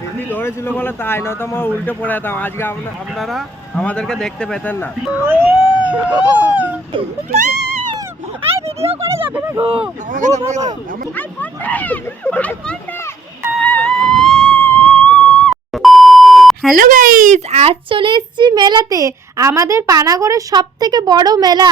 দিদি ধরেছিল বলে তাই, নয়তো আমরা উল্টে পড়ে যেতাম। আজকে আপনারা আমাদেরকে দেখতে পেতেন না। হ্যালো গাইস, আজ চলে এসেছি মেলাতে। আমাদের পানাগড়ের সব থেকে বড় মেলা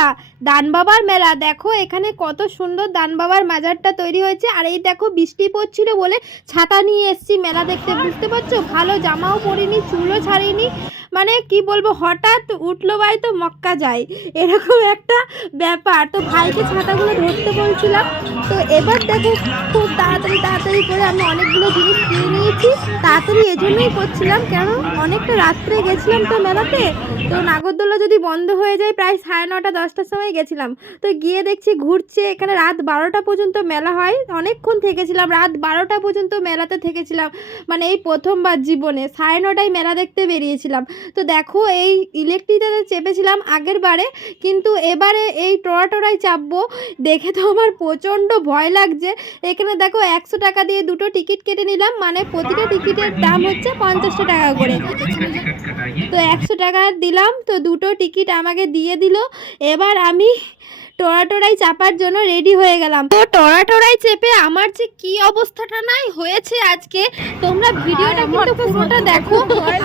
দান বাবার মেলা। দেখো এখানে কত সুন্দর দান বাবার মাজারটা তৈরি হয়েছে। আর এই দেখো বৃষ্টি পড়ছিল বলে ছাতা নিয়ে এসেছি মেলা দেখতে, বুঝতে পারছো? ভালো জামাও পরিনি, চুলও ছাড়িনি, মানে কি বলবো, হঠাৎ উঠলো ভাই তো মক্কা যায়, এরকম একটা ব্যাপার। তো ভাইকে ছাতাগুলো ধরতে বলছিলাম। তো এবার দেখো খুব তাড়াতাড়ি করে আমি অনেকগুলো জিনিস কিনে নিয়েছি। তাড়াতাড়ি এজন্যই করছিলাম, কেন অনেকটা রাত্রে গেছিলাম তো মেলাতে। তো নাগরদোলা যদি বন্ধ হয়ে যায়, প্রায় 9:30 10টার সময় গেছিলাম। তো গিয়ে দেখছি ঘুরছে, এখানে রাত 12টা পর্যন্ত মেলা হয়। অনেকক্ষণ থেকেছিলাম, রাত 12টা পর্যন্ত মেলাতে থেকেছিলাম। মানে এই প্রথমবার জীবনে 9:30টায় মেলা দেখতে বেরিয়েছিলাম। তো দেখো এই ইলেকট্রিকটাতে চেপেছিলাম আগের বারে, কিন্তু এবারে এই টোরাটোরায় চাপবো। দেখে তো আমার প্রচণ্ড ভয় লাগছে। এখানে দেখো 100 টাকা দিয়ে দুটো টিকিট কেটে নিলাম, মানে প্রতিটা টিকিটের দাম হচ্ছে 50 টাকা করে। তো 100 টাকা দিলাম, তো দুটো টিকিট আমাকে দিয়ে দিল। এবার আমি টোরাটোরাই চাপার জন্য রেডি হয়ে গেলাম। তো টোরাটোরাই চেপে আমার যে কি অবস্থাটা নাই হয়েছে আজকে, তোমরা ভিডিওটা কিন্তু পুরোটা দেখো।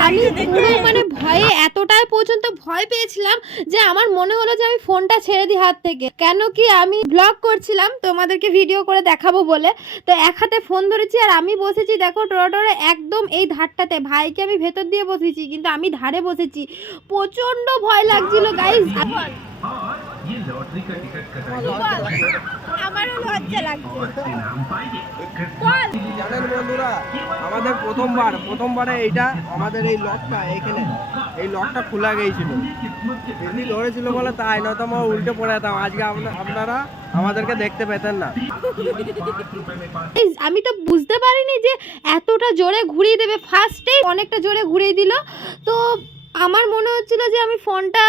আমি পুরো মানে ভয়ে এতটাই পর্যন্ত ভয় পেয়েছিলাম যে আমার মনে হলো যে আমি ফোনটা ছেড়ে দিই হাত থেকে। কেন কি আমি ব্লগ করছিলাম তোমাদেরকে ভিডিও করে দেখাবো বলে। তো এক হাতে ফোন ধরেছি আর আমি বসেছি দেখো টোরাটোরা একদম এই ধারটাতে। ভাইকে আমি ভেতর দিয়ে বসেছি, কিন্তু আমি ধারে বসেছি। প্রচন্ড ভয় লাগছিল গাইস। আমারও লজ্জা লাগছে। জানেন বন্ধুরা, আমাদের প্রথমবারে এইটা আমাদের এই লকটা, এই লকটা খোলা গিয়েছিল। দিদি ধরেছিল বলে তাই, নয়তো আমরা উল্টে পড়ে যেতাম। আজকে আপনারা আমাদেরকে দেখতে পেতেন না। আমি তো বুঝতে পারিনি যে এতটা জোরে ঘুরিয়ে দেবে। ফার্স্টেই অনেকটা জোরে ঘুরিয়ে দিল। তো আমার মনে হচ্ছিল যে আমি ফোনটা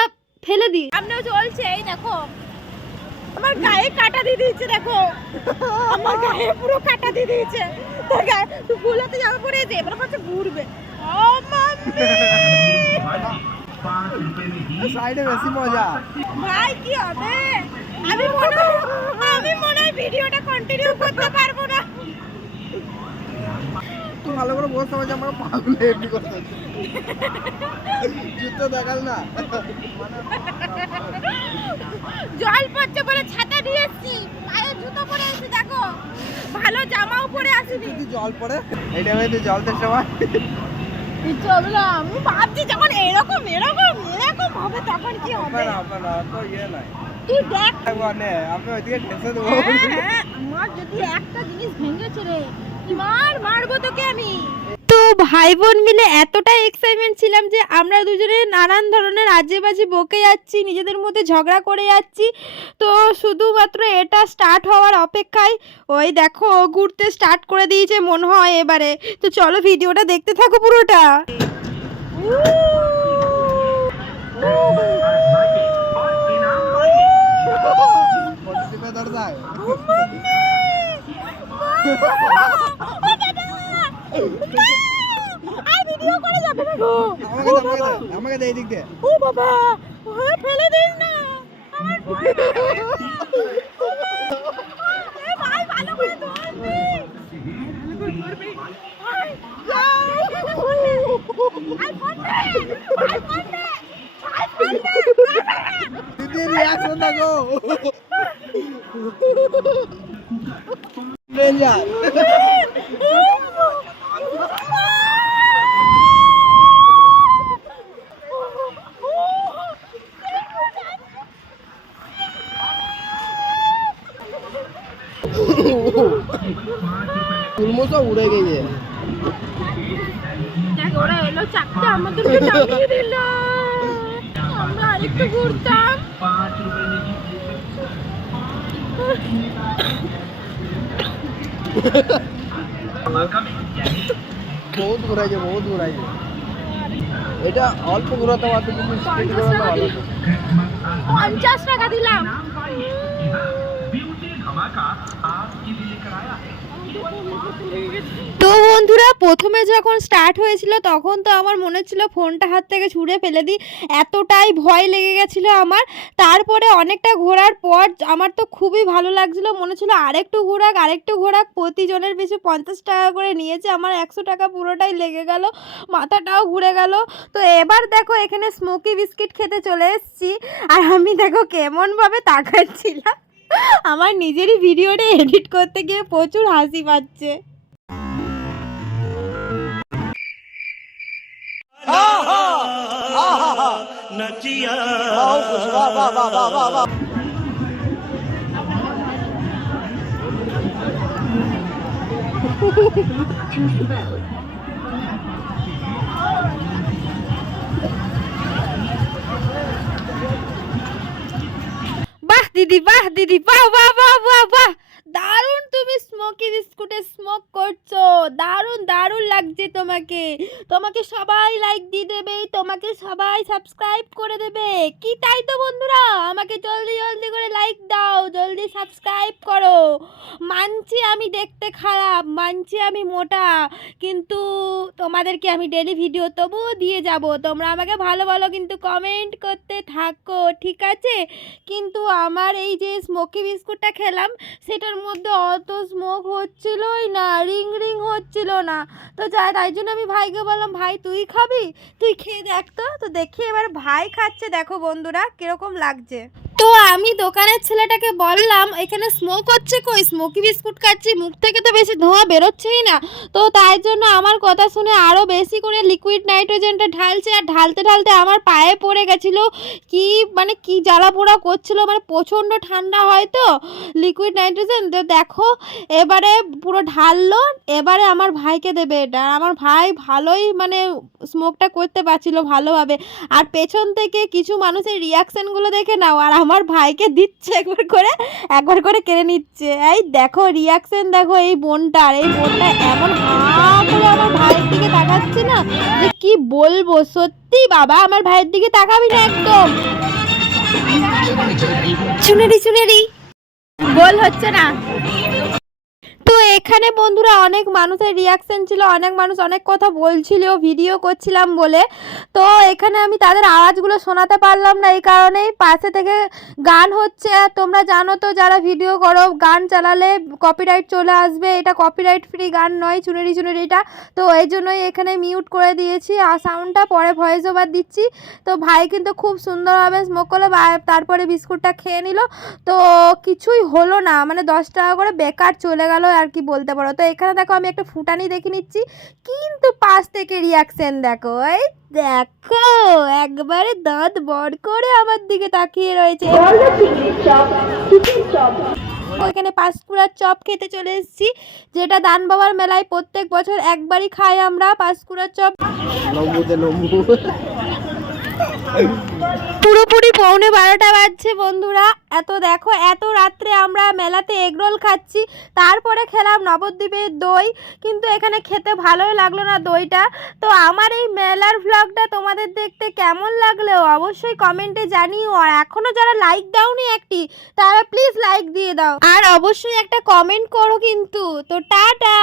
ফেলে দিই। আপনার চলছে, এই দেখো আমার গায়ে কাটা দিয়ে দিয়েছে। দেখো আমার গায়ে পুরো কাটা দিয়ে দিয়েছে। তো গায়ে তো ফুলাতে যাবে পড়ে যে এবার কাছে ঘুরবে। ও মাম্মি সাইডে বেশি মজা। ভাই কি হবে? আমি মনে হয় ভিডিওটা কন্টিনিউ করতে পারবো না। তুই ভালো করে বসতে পারছিস, আমার পাগল এমনি করতে জুতো দেখাল না। জল পড়ছে বলে ছাতা দিয়ে এসেছি, পায়ে জুতো পরে এসেছি। দেখো ভালো জামাও পরে আসিনি। জল পড়ে এটা আমি জল দেখতে পাই। আমি ভাবছি যখন এরকম হবে তখন কি হবে। তো ইয়ে নাই, তুই দেখ আমি ওইদিকে ঠেসে দেবো। আমার যদি একটা জিনিস ভেঙেছে রে, মারবো তোকে আমি। তো ভাই বোন মিলে এতটা এক্সাইটমেন্ট ছিলাম যে আমরা দুজনে নানান ধরনের আজে বাজে বকে যাচ্ছি, নিজেদের মধ্যে ঝগড়া করে যাচ্ছি। তো শুধুমাত্র এটা স্টার্ট হওয়ার অপেক্ষায়। ওই দেখো ঘুরতে স্টার্ট করে দিয়েছে মনে হয় এবারে। তো চলো ভিডিওটা দেখতে থাকো পুরোটা। আমাকে দে দিক দে। ও বাবা, ফেলে দিন না। ভাই ভালো করে ধরবি। দিদি রিঅ্যাকশন দেখো। ডেঞ্জার। চুলমুসো উড়ে গেছে। দেখ ওরা এলো চাকতে আমাদেরকে নামিয়ে দিল। আমরা আরেকটু ঘুরতাম। বহুত ঘুরাইছে। এটা অল্প ঘুরাতে পারতো, কিন্তু স্পিড ঘুরাতে ভালো। 50 টাকা দিলাম। তো বন্ধুরা প্রথমে যখন স্টার্ট হয়েছিল তখন তো আমার মনে ছিল ফোনটা হাত থেকে ছুঁড়ে ফেলে দিই, এতটাই ভয় লেগে গেছিলো আমার। তারপরে অনেকটা ঘোরার পর আমার তো খুবই ভালো লাগছিল, মনে ছিল আরেকটু ঘোরাক। প্রতিজনের পিছু 50 টাকা করে নিয়েছে, আমার 100 টাকা পুরোটাই লেগে গেল, মাথাটাও ঘুরে গেল। তো এবার দেখো এখানে স্মোকি বিস্কিট খেতে চলে এসেছি, আর আমি দেখো কেমনভাবে তাকাচ্ছিলাম, আমার নিজেরই ভিডিওটা এডিট করতে গিয়ে প্রচুর হাসি পাচ্ছে। বাহ দিদি, বাহ দিদি, বাহ বাহ বাহ বাহ বাহ, দারুণ তুমি স্মোকি বিস্কুটে স্মোক করছো, দারুণ দারুণ লাগছে তোমাকে। তোমাকে সবাই লাইক দিয়ে দেবে, তোমাকে সবাই সাবস্ক্রাইব করে দেবে, কি তাই তো বন্ধুরা? আমাকে জলদি জলদি করে লাইক দাও, জলদি সাবস্ক্রাইব করো। মানছি আমি দেখতে খারাপ, মানছি আমি মোটা, কিন্তু তোমাদেরকে আমি ডেলি ভিডিও তবুও দিয়ে যাব, তোমরা আমাকে ভালো ভালো কিন্তু কমেন্ট করতে থাকো, ঠিক আছে? কিন্তু আমার এই যে স্মোকি বিস্কুটটা খেলাম সেটার মধ্যে অত স্মোক হচ্ছিলই না, রিং রিং হচ্ছিল না। তো তাই জন্য আমি ভাইকে বললাম, ভাই তুই খাবি, তুই খেয়ে দেখ। তো দেখি এবার ভাই খাচ্ছে, দেখো বন্ধুরা কিরকম লাগছে। তো আমি দোকানের ছেলেটাকে বললাম এখানে স্মোক হচ্ছে কই, স্মোকি বিস্কুট খাচ্ছি, মুখ থেকে তো বেশি ধোঁয়া বেরোচ্ছেই না। তো তাই জন্য আমার কথা শুনে আরও বেশি করে লিকুইড নাইট্রোজেনটা ঢালছে, আর ঢালতে ঢালতে আমার পায়ে পড়ে গেছিলো, কি মানে কি জ্বালা পোড়া করছিলো, মানে প্রচণ্ড ঠান্ডা হয় তো লিকুইড নাইট্রোজেন। তো দেখো এবারে পুরো ঢাললো, এবারে আমার ভাইকে দেবে এটা, আর আমার ভাই ভালোই মানে স্মোকটা করতে পারছিল ভালোভাবে। আর পেছন থেকে কিছু মানুষের রিয়াকশানগুলো দেখে নাও, আর আমার ভাইকে দিচ্ছে একবার করে কেড়ে নিচ্ছে। এই দেখো রিয়াকশন দেখো এই বোনটার, এমন হাঁ করে আমার ভাইয়ের দিকে তাকাচ্ছে না যে কি বলবো। সত্যি বাবা, আমার ভাইয়ের দিকে তাকাবি না একদম, চুনেরি গোল হচ্ছে না। তো এখানে বন্ধুরা অনেক মানুষের রিয়াকশন ছিল, অনেক মানুষ অনেক কথা বলছিল ভিডিও করছিলাম বলে। তো এখানে আমি তাদের আওয়াজগুলো শোনাতে পারলাম না, এই কারণেই পাশে থেকে গান হচ্ছে। তোমরা জানো তো যারা ভিডিও করো, গান চালালে কপিরাইট চলে আসবে, এটা কপিরাইট ফ্রি গান নয়, চুনেরিটা। তো এই জন্যই এখানে মিউট করে দিয়েছি, আর সাউন্ডটা পরে ভয়েস ওভার দিচ্ছি। তো ভাই কিন্তু খুব সুন্দরভাবে স্মোক করলো, তারপরে বিস্কুটটা খেয়ে নিল। তো কিছুই হলো না, মানে 10 টাকা করে বেকার চলে গেল আর কি বলতে পারো। তো এখানে দেখো আমি একটা ফুটানি দেখে নিচ্ছি, কিন্তু পাশ থেকে রিয়াকশন দেখো, এই দেখো একবারে দাঁত বড় করে আমার দিকে তাকিয়ে রয়েছে। ওইখানে পাঁশকুড়ার চপ খেতে চলে এসেছি, যেটা দান বাবার মেলায় প্রত্যেক বছর একবারই খাই আমরা, পাঁশকুড়ার চপ। পুরোপুরি 11:45 বাজছে বন্ধুরা। দেখো এত রাত্রে আমরা মেলাতে এগরোল খাচ্ছি, তারপরে খেলাম নবদ্বীপের দই, কিন্তু এখানে খেতে ভালোই লাগলো না দইটা। তো আমার এই মেলার ভ্লগটা তোমাদের দেখতে কেমন লাগলো অবশ্যই কমেন্টে জানিও, আর এখনও যারা লাইক দাওনি একটি, তারা প্লিজ লাইক দিয়ে দাও, আর অবশ্যই একটা কমেন্ট করো কিন্তু। তো টাটা।